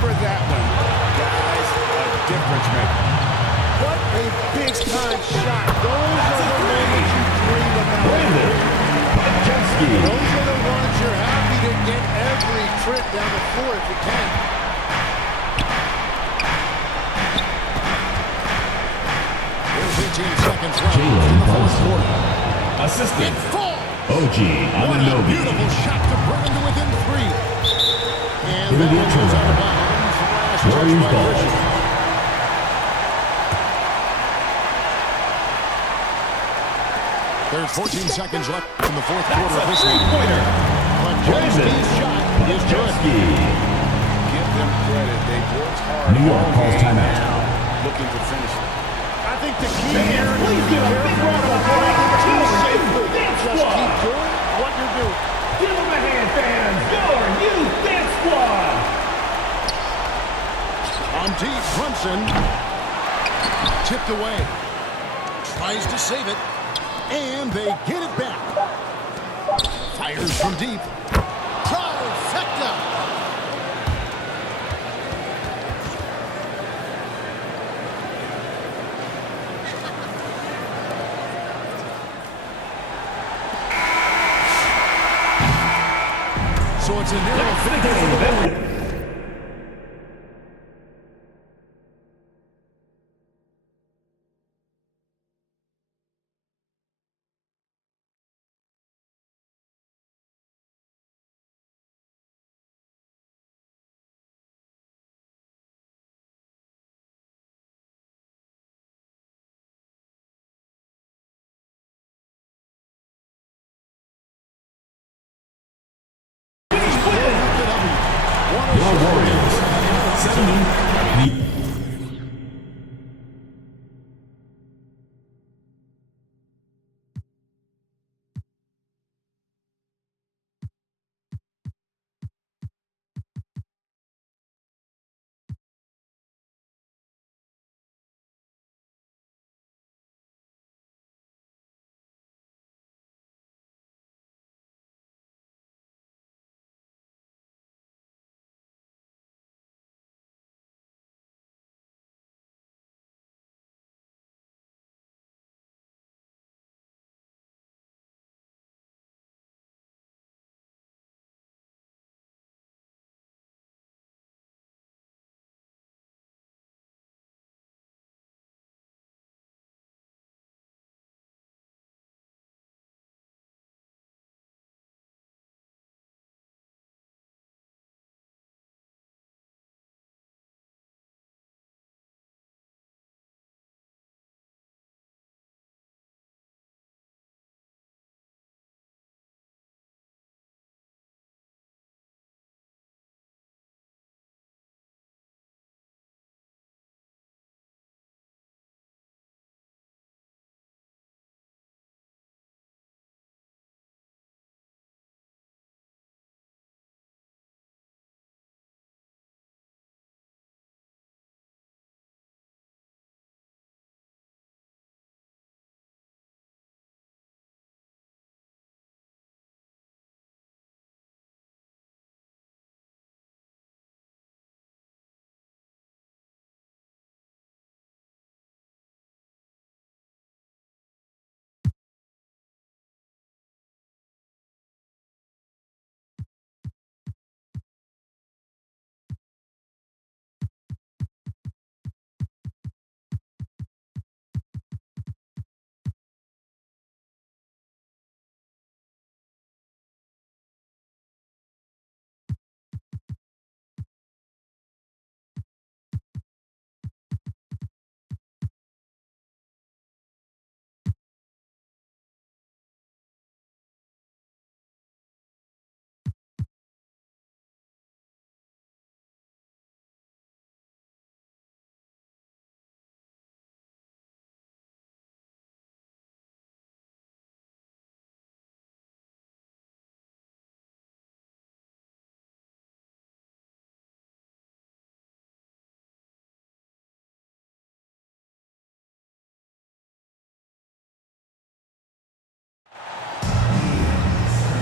remember that one. Guys, a difference maker. What a big-time shot. Those are the moments you dream about. Those are the ones you're happy to get every trip down the floor if you can. There's 18 seconds left in the fourth quarter. Assistant. OG Anunoby. Beautiful shot to bring him to within 3. And that one goes out of bounds. Last touch by Christian. There's 14 seconds left in the fourth quarter of this one. Podziemski's shot is good. Give them credit. They've worked hard. New York calls timeout. Looking to finish it. I think the key here is to be careful about breaking too safely. Just keep doing what you're doing. Give them a hand, fans. Your youth dance squad. On deep, Brunson. Tipped away. Tries to save it. And they get it back. Fires from deep. Trifecta. So it's a narrow victory for the Warriors. Your Warriors. 70.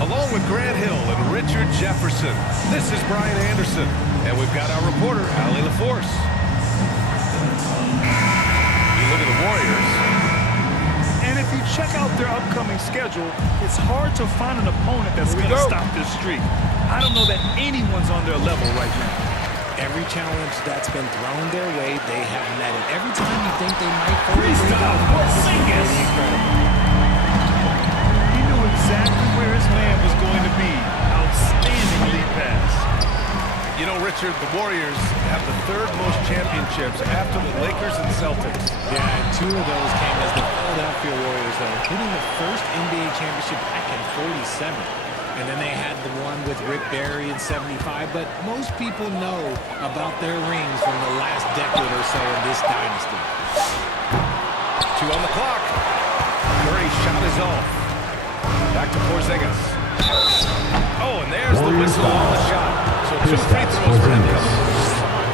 Along with Grant Hill and Rich Richard Jefferson. This is Brian Anderson. And we've got our reporter, Allie LaForce. You look at the Warriors. And if you check out their upcoming schedule, it's hard to find an opponent that's going to stop this streak. I don't know that anyone's on their level right now. Every challenge that's been thrown their way, they have met it. Every time you think they might fall, Kristaps Porzingis. He knew exactly where his man was going to be. Outstanding lead pass. You know, Richard, the Warriors have the third most championships after the Lakers and Celtics. Yeah, and 2 of those came as the Philadelphia Warriors, though, winning the first NBA championship back in '47. And then they had the one with Rick Barry in '75. But most people know about their rings from the last decade or so in this dynasty. 2 on the clock. Curry's shot is off. Back to Porzingis. Oh, and there's the whistle on the shot. So 2 free throws for him coming.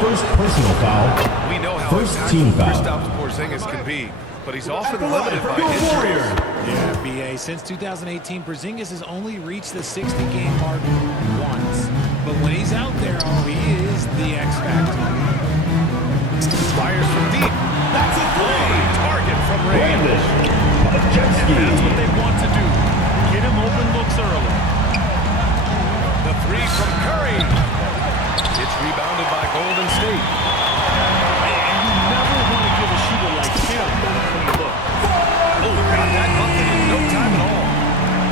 First personal foul. We know how First team impactful foul. Kristaps Porzingis can be, but he's often At the line limited for by your injuries. Warrior. Yeah, B.A. Since 2018, Porzingis has only reached the 60-game mark once. But when he's out there, he is the X factor. Fires from deep. That's a three. Target from Ray. Brandon Podziemski. That's what they want to do. Get him open looks early. The 3 from Curry. It's rebounded by Golden State. And you never want to give a shooter like him a clean look. Oh, got that bucket in no time at all.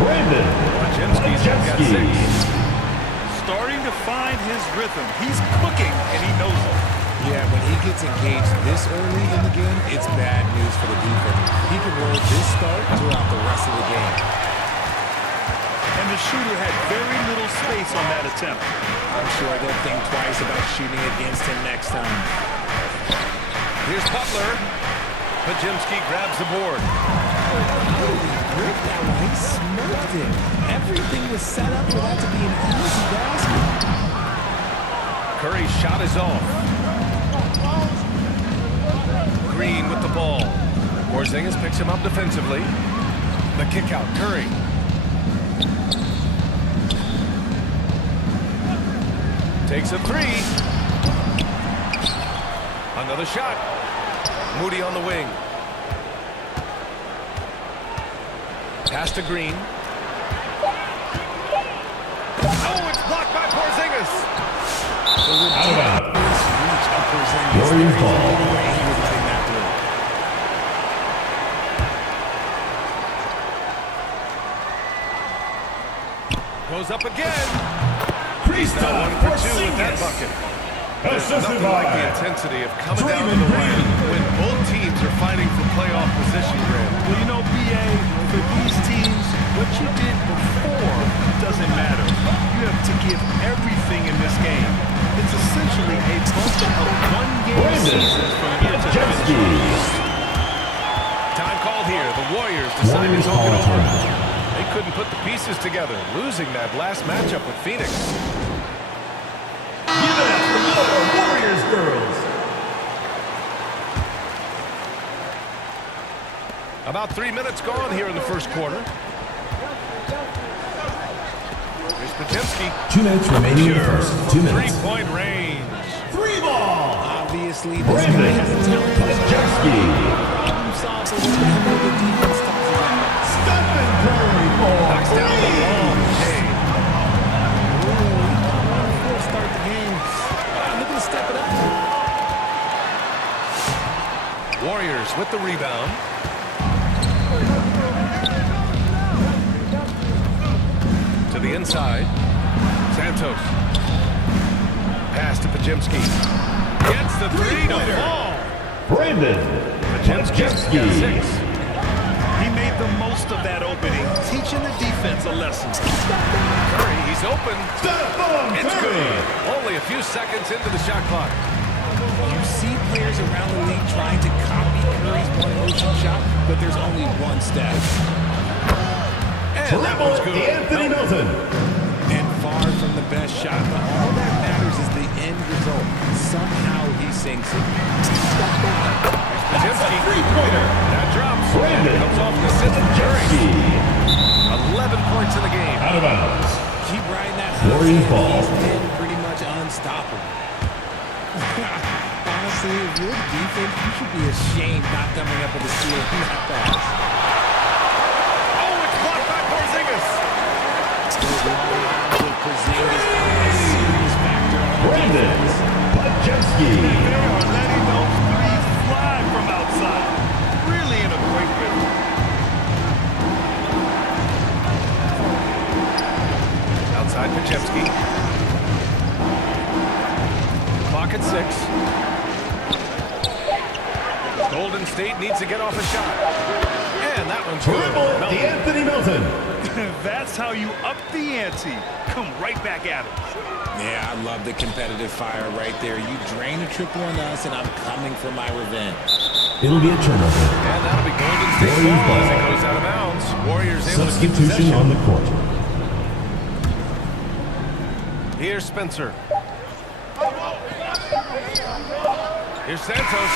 Brandon Podziemski's got 6. Starting to find his rhythm. He's cooking, and he knows it. Yeah, when he gets engaged this early in the game, it's bad news for the defense. He can roll this start throughout the rest of the game. And the shooter had very little space on that attempt. I'm sure they'll think twice about shooting against him next time. Here's Butler. Podziemski grabs the board. Holy brick, that one. He smoked it. Everything was set up for that to be an easy basket. Curry's shot is off. Green with the ball. Porzingis picks him up defensively. The kick out, Curry. Takes a 3. Another shot. Moody on the wing. Pass to Green. Oh, it's blocked by Porzingis. Out of bounds. Reach of Porzingis. Warriors There is ball. no way he was letting that through. Goes up again. Kristaps 1 for 2 with that Porzingis. bucket. There's Assisted nothing like the by intensity of coming down to Draymond the line Green. when both teams are fighting for playoff position, Grant. Well, you know, B.A., for these teams, what you did before doesn't matter. You have to give everything in this game. It's essentially a bunch of one-game Brandon seasons from here to Podziemski. finish. Time called here. The Warriors decide to Warriors talk it call over. timeout. They couldn't put the pieces together, losing that last matchup with Phoenix. Give it up for your Warriors girls. About 3 minutes gone here in the first quarter. Here's Podziemski. 2 minutes remaining in the first. 2 minutes. 3-point range. 3 ball. Obviously, this Brandon guy has a talent. Podziemski. Problem solver when the defense tosses it out. Stephen Curry for Knocks down the 3. long shade. Start the game. Looking to step it up. Warriors with the rebound. To the inside. Santos. Pass to Podziemski. Gets the 3 to fall. Brandon Podziemski got 6. He made the most of that opening, teaching the defense a lesson. Curry, he's open. Stephen It's Curry. good. Only a few seconds into the shot clock. You see players around the league trying to copy Curry's one-motion shot, but there's only one step. And that one's Triple good. Anthony Milton. And far from the best shot, but all that matters is the end result. Somehow he sinks it. Podziemski. Three-pointer. That drops. Brandon Comes off the assist from Curry. Podziemski. 11 points in the game. Out of bounds. keep riding that hot Warriors hand. ball. He's been pretty much unstoppable. Honestly, if you're the defense, you should be ashamed not coming up with a steal in that pass. Oh, it's blocked by Porzingis. Porzingis a serious factor on the Brandon defense. Podjemski. They are letting those threes fly from outside. Really in a great rhythm. Outside Podziemski. Clock at 6. Golden State needs to get off a shot. And that one's good. Dribble Melton. D'Anthony Melton. That's how you up the ante. Come right back at it. Yeah, I love the competitive fire right there. You drain a triple on us, and I'm coming for my revenge. It'll be a turnover. And that'll be Golden State Warriors ball as ball. it goes out of bounds. Warriors able to keep Substitution possession. on the court. Here's Spencer. Here's Santos.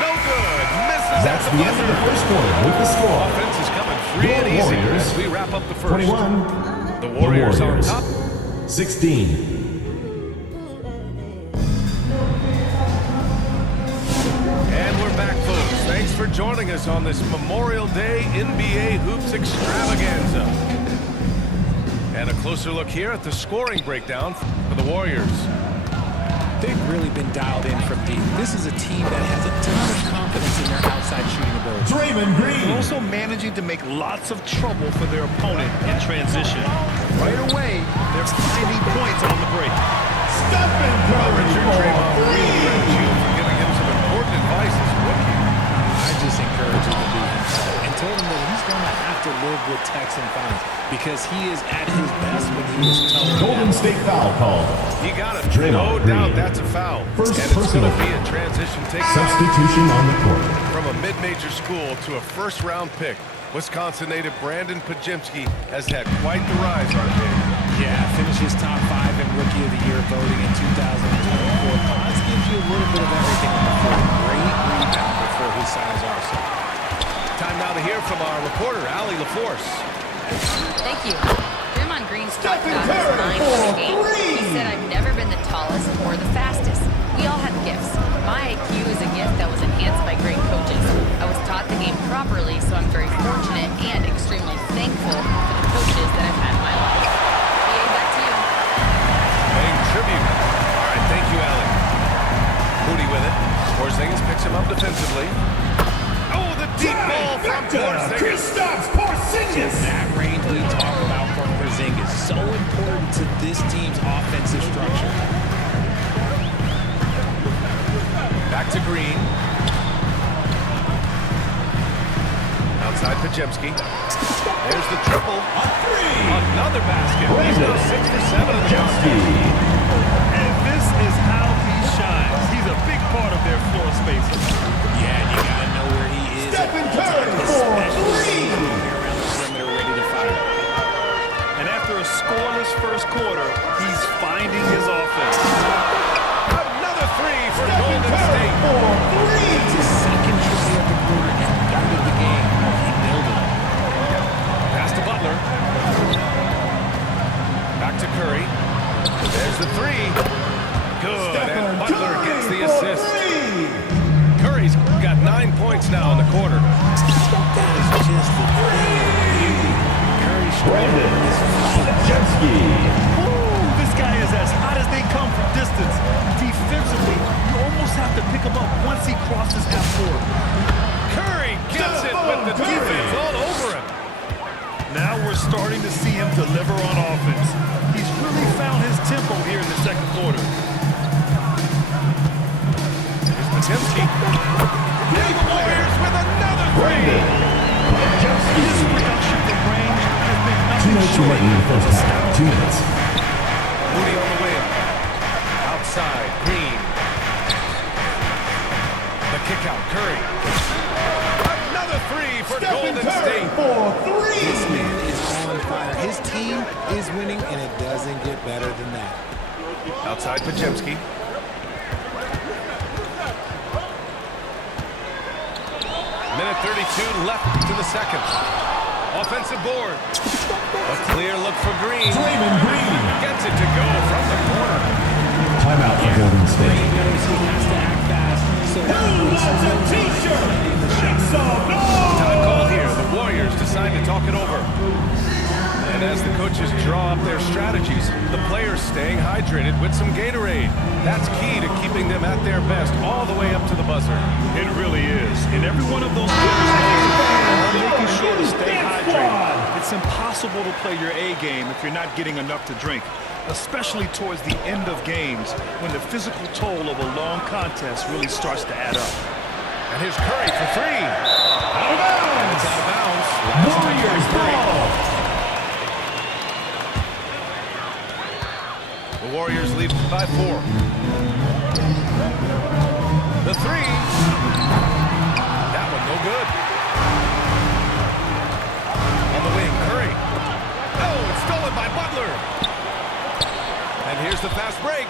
No good. Misses That's at the end of the first quarter with the score. Offense is coming free and Your easy Warriors. as we wrap up the first. 21. The Warriors on Warriors. top. 16. And we're back, folks. Thanks for joining us on this Memorial Day NBA Hoops Extravaganza. And a closer look here at the scoring breakdown for the Warriors. They've really been dialed in from deep. This is a team that has a ton of confidence in their outside shooting ability. Draymond Green. Also managing to make lots of trouble for their opponent in transition. Right away, they're finding points on the break. Stephen Curry. Richard Draymond Green credits you for giving him some important advice as a rookie. I just encourage him to be himself and told him that he's going to have to live with Texan fans because he is at his best when he is tough. Golden State foul called. He got it. Draymond No doubt Green. that's a foul. First and it's going personal to be a transition takeout. Substitution on the court. From a mid-major school to a first-round pick, Wisconsin native Brandon Podziemski has had quite the rise, RJ. Yeah, finishes top 5 in Rookie of the Year voting in 2024. Pods gives you a little bit of everything on the floor. Great rebounder for his size also. Time now to hear from our reporter, Allie LaForce. Thank you. Draymond Green's talked Stephen about his Curry mind for for the game. three. He said, I've never been the tallest or the fastest. We all have gifts. My IQ is a gift that was enhanced by great coaches. I was taught the game properly, so I'm very fortunate and extremely thankful for the coaches that I've had in my life. BA, back to you. Paying tribute. All right, thank you, Allie. Moody with it. Porzingis picks him up defensively. Oh, the deep ball from Porzingis. Kristaps Porzingis. That range we talk about from Porzingis, so important to this team's offensive structure. Back to Green. Outside Podziemski. There's the triple. A three. Another basket. He's now 6 for 7 in the game. And this is how he shines. He's a big part of their floor spacing. Yeah, and you gotta know where he is. Stephen at all Curry times, for especially three. around the perimeter, ready to fire. And after a scoreless first quarter, he's finding his offense. Another three for Stephen Golden Curry State. for three. It's his second triple of the quarter and third of the game. He nailed it. Pass to Butler. Back to Curry. There's the three. Good. And Butler gets the assist. Curry's got 9 points now in the quarter. That is just the thing. Curry Brandon Podjemski. Ooh, this guy is as hot as they come from distance. Defensively, you almost have to pick him up once he crosses half court. Curry gets it with the Curry. defense all over him. Now we're starting to see him deliver on offense. He's really found his tempo here in the second quarter. Here's Podziemski. And the Warriors with another three. Brandon Podjemski. His production from range has been 2 nothing minutes short remaining in the first of half. astounding. 2 minutes. Moody on the wing. Outside, Green. The kick out, Curry. Another three for Stephen Golden Curry State. for This three. man is on fire. His team is winning, and it doesn't get better than that. Outside Podziemski. Minute 32 left to the second. Offensive board. A clear look for Green. Draymond Green. Gets it to go from the corner. Timeout for Golden State. He knows he has to act fast. So Who wants a t-shirt? Make some noise! Time call here. The Warriors decide to talk it over. And as the coaches draw up their strategies, the players staying hydrated with some Gatorade. That's key to keeping them at their best all the way up to the buzzer. It really is. And every one of those players are making sure to stay hydrated. It's impossible to play your A game if you're not getting enough to drink, especially towards the end of games when the physical toll of a long contest really starts to add up. And here's Curry for three. Out of bounds. And it's out of bounds. Last touch Warriors for Curry. ball. The Warriors lead by 4. The three. That one no good. On the wing, Curry. Oh, it's stolen by Butler. And here's the fast break.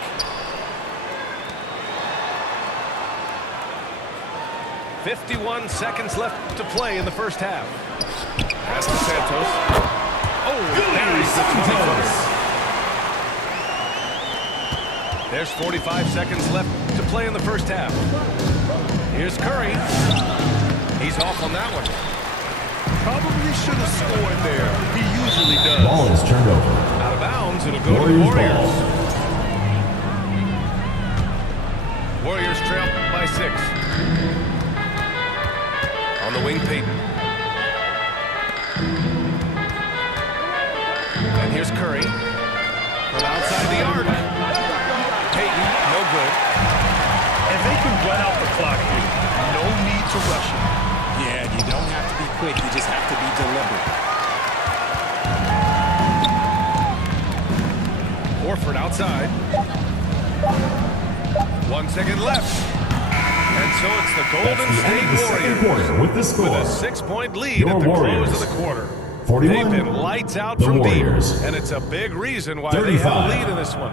"51 seconds left to play in the first half." Pass to Santos. Oh, buries the 20-footer. There's 45 seconds left to play in the first half. Here's Curry. He's off on that one. Probably should have scored there. He usually does. Ball is turned over. Out of bounds, it'll go to the Warriors Warriors. ball. Warriors trail by 6. On the wing, Payton. And here's Curry. From outside the arc. Payton, no good. And they can run out the clock here. No need to rush it. Yeah, you don't have to be quick. You just have to be deliberate. Horford outside. 1 second left. And so it's the Golden State Second Warriors quarter with the with score. a 6-point lead Your at the Warriors. close of the quarter. 41. They've been lights out The from Warriors. deep, and it's a big reason why they have 35. a lead in this one.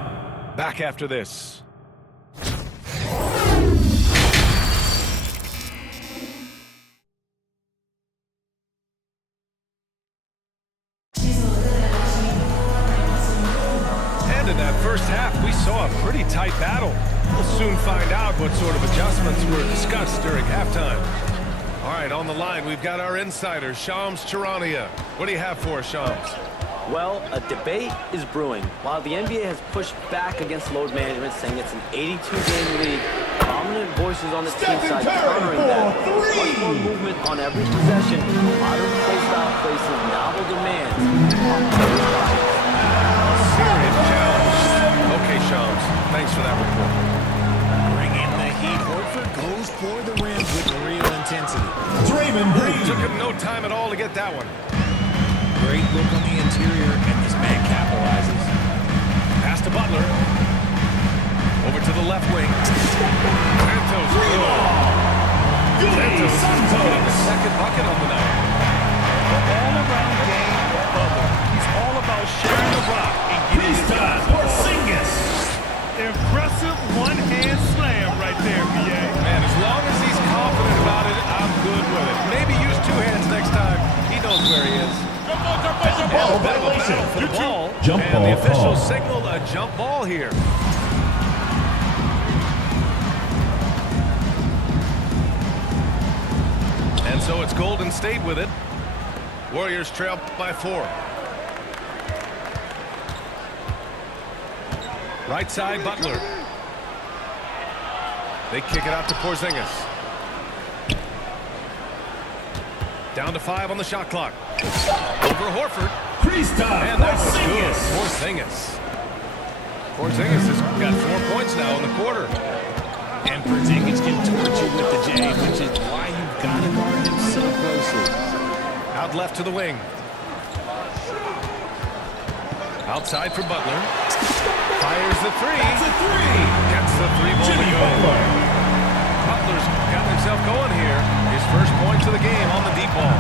Back after this. And in that first half, we saw a pretty tight battle. We'll soon find out what sort of adjustments were discussed during halftime. All right, on the line, we've got our insider, Shams Charania. What do you have for us, Shams? Well, a debate is brewing. While the NBA has pushed back against load management, saying it's an 82-game league, prominent voices on the team side countering that. Much more movement on every possession. Modern play-style places novel demands on players' bodies. Serious challenge. Okay, Shams, thanks for that report. Bring in the heat. Horford goes for the rim with real intensity. Draymond Green. Took him no time at all to get that one. Great look on the interior, and this man capitalizes. Pass to Butler. Over to the left wing. Santos. Yuri Santos getting the Santos. second bucket on the night. The all-around game of Butler. He's all about sharing the rock and getting his guys the ball. Porzingis. Impressive one-hand slam right there, B.A. Man, as long as he's confident about it, I'm good with it. Maybe use 2 hands next time. He knows where he is. And a bit of a battle for the ball. Jump and ball the officials call. signaled a jump ball here. And so it's Golden State with it. Warriors trail by 4. Right side, Butler. They kick it out to Porzingis. Down to 5 on the shot clock. Over Horford. Kristaps And that was good. Porzingis. Porzingis has got 4 points now in the quarter. And Porzingis can torch you with the J, which is why you've got to guard him so closely. Out left to the wing. Outside for Butler. Fires the three. That's a three. Gets the 3 ball to Jimmy go. Butler. Butler's got himself going here. His first points of the game on the deep ball.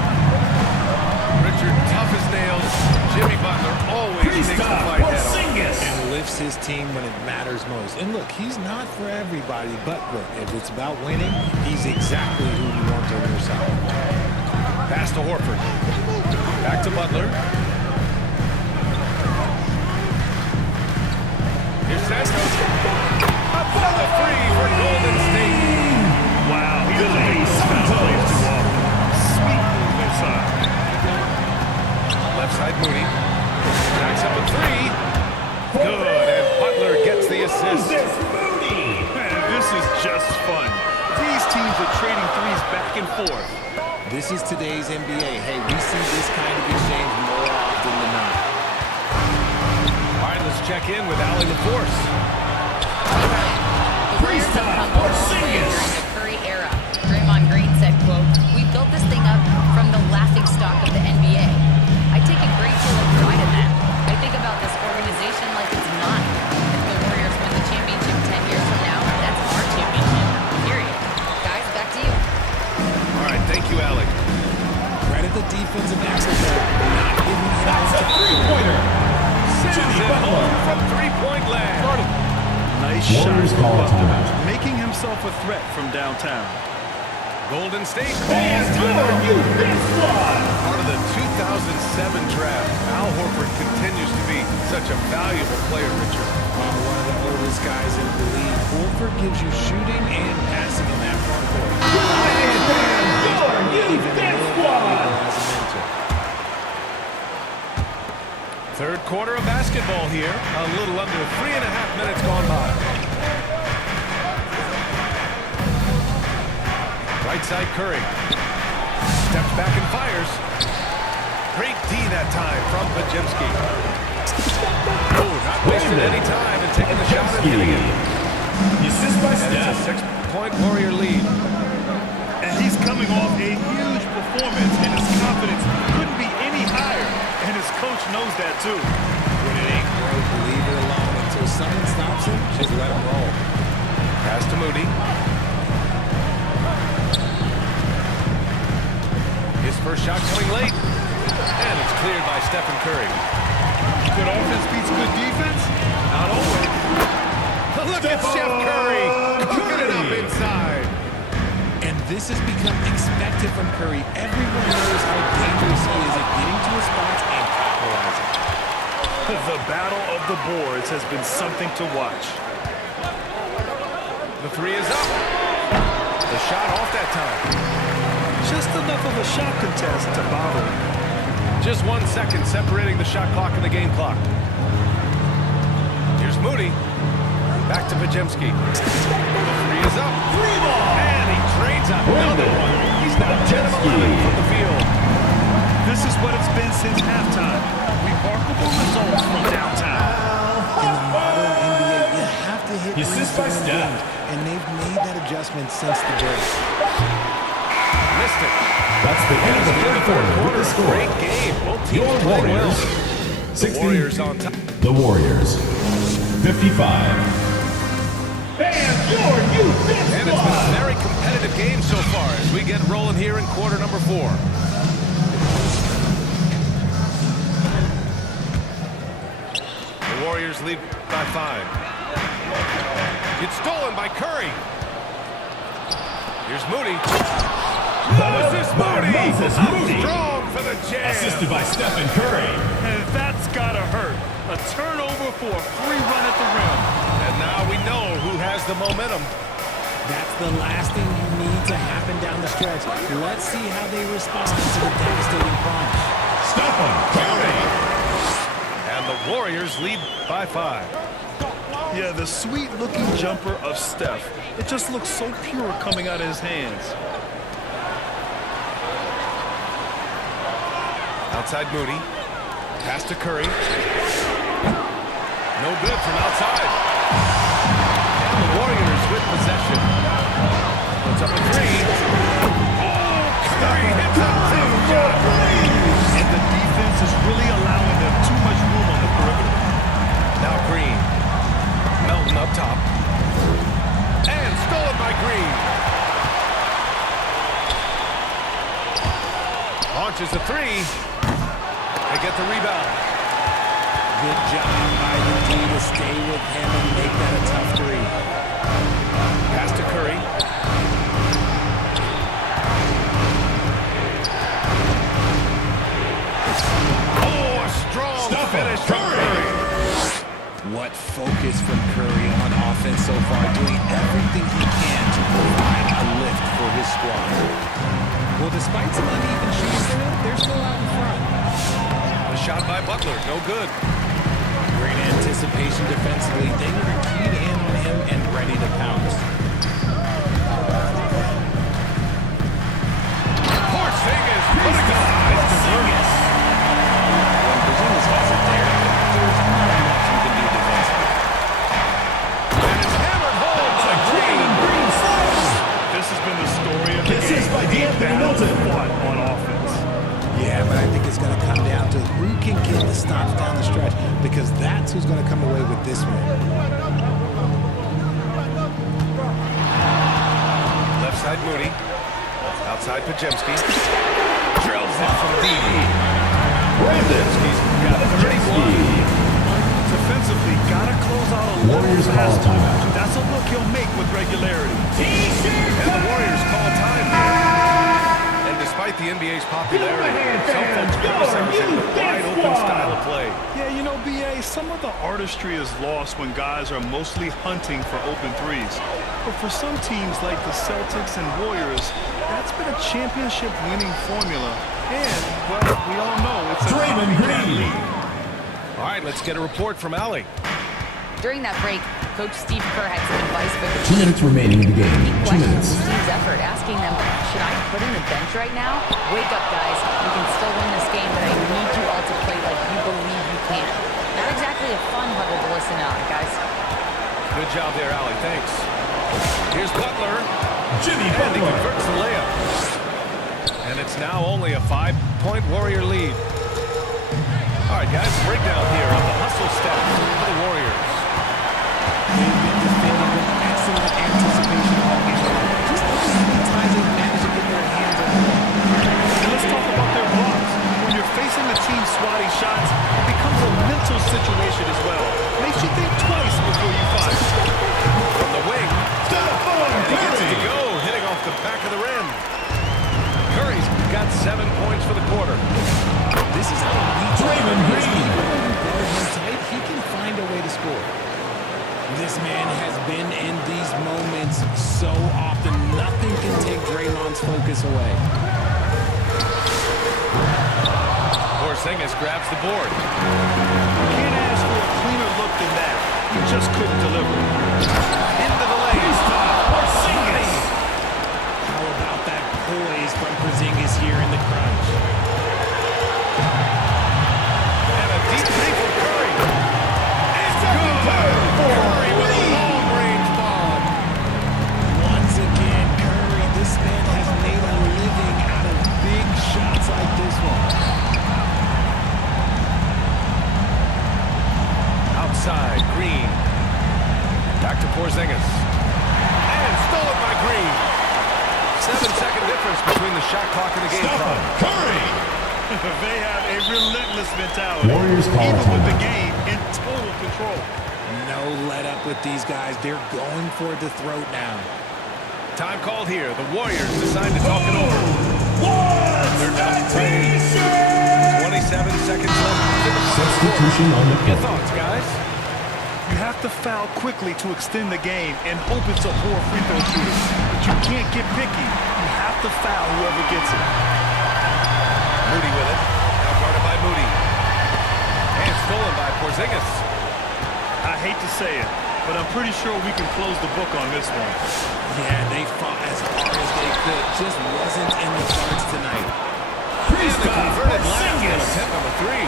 Richard, tough as nails. Jimmy Butler always takes the Kristaps fight head on. Porzingis. And lifts his team when it matters most. And look, he's not for everybody, but look, if it's about winning, he's exactly who you want on your side. Pass to Horford. Back to Butler. Here's Santos. Another three for Golden State. Wow, he doesn't make those kind of plays too often. Sweet move inside. Left side Moody. Jacks up a three. Good, and Butler gets the assist. Man, this is just fun. These teams are trading threes back and forth. This is today's NBA. Hey, we see this kind of exchange more often than not. All right, let's check in with Allie LaForce. The Warriors have come a long way during the Curry era. Draymond Green said, quote, "We built this thing up from the laughing stock of the NBA. I take a great deal of pride in that. I think about this organization like it's mine. If the Warriors win the championship 10 years from now, that's our championship, period." Guys, back to you. All right, thank you, Allie. Credit the defensive effort there. Not giving fouls to Three-pointer. Sends it home from three-point land. Nice shot Warriors from call a Butler, timeout. making himself a threat from downtown. Golden State And calls your timeout. youth big squad. Part of the 2007 draft, Al Horford continues to be such a valuable player, Richard. One of the oldest guys in the league. Horford gives you shooting and passing in that front court. Your youth big squad. As a mentor. Third quarter of basketball here. A little under 3.5 minutes gone by. Right side Curry. Steps back and fires. Great D that time from Pajemski. Oh, not wasting any time and taking the shot and hitting it. Assist by And it's a Steph. 6-point Warrior lead. And he's coming off a huge performance, and his confidence couldn't be any higher. And his coach knows that too. When it ain't broke, leave it alone. Until someone stops him, just let him roll. Pass to Moody. His first shot coming late. And it's cleared by Stephen Curry. Good offense beats good defense? Not always. Look at Steph Curry cooking it up inside. And this has become expected from Curry. Everyone knows how dangerous he is at getting to his spots and capitalizing. The battle of the boards has been something to watch. The three is up. The shot off that time. Just enough of a shot contest to bother him. Just 1 second separating the shot clock and the game clock. Here's Moody. Back to Pajemski. The three is up. Three ball. And he trades another one. He's now 10 of 11 from the field. This is what it's been since halftime. Remarkable results from downtown. In the modern NBA, you have to hit Assist threes by to win Steph. games, and they've made that adjustment since the break. Missed it. That's the end of the third quarter with the score. Great game. Both teams Your playing well. Warriors. The Warriors on top. The Warriors. 55. And your youth big And it's been a very competitive game so far as we get rolling here in quarter number 4. The Warriors lead by 5. It's stolen by Curry. Here's Moody. Moses Moody. Moses Moody. Strong for the jam. Assisted by Stephen Curry. And that's gotta hurt. A turnover for a free run at the rim. And now we know who has the momentum. That's the last thing you need to happen down the stretch. Let's see how they respond to the devastating crunch. Stephen Curry. And the Warriors lead by 5. Yeah, the sweet-looking jumper of Steph. It just looks so pure coming out of his hands. Outside Moody. Pass to Curry. No good from outside. And the Warriors with possession. Puts up a three. Oh, Curry hits a tough shot. And the defense is really allowing them too much room on the perimeter. Now Green. Melton up top. And stolen by Green. Launches a three. They get the rebound. Good job by the D to stay with him and make that a tough three. Pass to Curry. So despite some uneven shooting for them, they're still out in front. A shot by Butler, no good. Great anticipation defensively. They were keyed in on him and ready to pounce. Porzingis putting the size to Porzingis. When Porzingis has it there, there's not much you can do defensively. And it's hammered home by Green. This has been the story of the This game. is by D'Anthony Melton. Fought on offense. Yeah, but I think it's going to come down to who can get the stops down the stretch, because that's who's going to come away with this one. Left side Moody. Outside Pajemski. Drills it from deep. Pajemski's got 31. Defensively, gotta close out a little Warriors call faster. timeout. That's a look he'll make with regularity. And the Warriors call time here. And despite the NBA's popularity, some folks criticize it with wide open style of play. Yeah, you know, BA, some of the artistry is lost when guys are mostly hunting for open threes. But for some teams like the Celtics and Warriors, that's been a championship-winning formula. And, well, we all know it's a Draymond copycat Green. league. All right, let's get a report from Allie. During that break, Coach Steve Kerr had some advice for the 2 minutes remaining in the game. 2 questioned minutes. the team's effort, asking them, should I put in a bench right now? Wake up, guys. We can still win this game, but I need you all to play like you believe you can. Not exactly a fun huddle to listen on, guys. Good job there, Allie. Thanks. Here's Butler. Jimmy And he Butler. converts the layup. And it's now only a 5-point Warrior lead. All right, guys, breakdown here of the hustle stats for the Warriors. They've been defending with excellent anticipation all game long. Just look at how many times they've managed to get their hands on the ball. And let's talk about their blocks. When you're facing the team swatting shots, it becomes a mental situation as well. Makes you think twice before you fire. From the wing, and he gets it to Curry. go, hitting off the back of the rim. Curry's got 7 points for the quarter. This is how we Draymond Green. Even when you guard him tight, he can find a way to score. This man has been in these moments so often. Nothing can take Draymond's focus away. Porzingis grabs the board. Can't ask for a cleaner look than that. You just couldn't deliver. Into the lane. Porzingis. How about that poise from Porzingis here in the crunch? And a deep three from Curry. It's good. Curry with a long-range bomb. Once again, Curry, this man has made a living out of big shots like this one. Outside, Green. Back to Porzingis. And stolen by Green. 7-second difference between the shot clock and the game clock. Curry. They have a relentless mentality. Warriors call even with the timeout. game in total control. No let up with these guys. They're going for the throat now. Time called here. The Warriors decide to talk it over. They're down 10. 27 seconds left in the final Substitution on the quarter. Your court. thoughts, guys? You have to foul quickly to extend the game and hope it's a poor free throw shooter. But you can't get picky. You have to foul whoever gets it. Moody with it. Now guarded by Moody. And stolen by Porzingis. I hate to say it, but I'm pretty sure we can close the book on this one. Yeah, they fought as hard as they could. Just wasn't in the cards tonight. And the converted last on attempt number 3.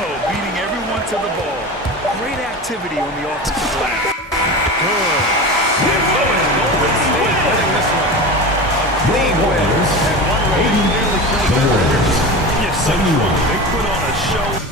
Oh, beating everyone to the ball. Great activity on the offensive glass. Good. And Golden State winning this one. A clean win. And one where they clearly played The better. Warriors. Yes, 71. they put on a show.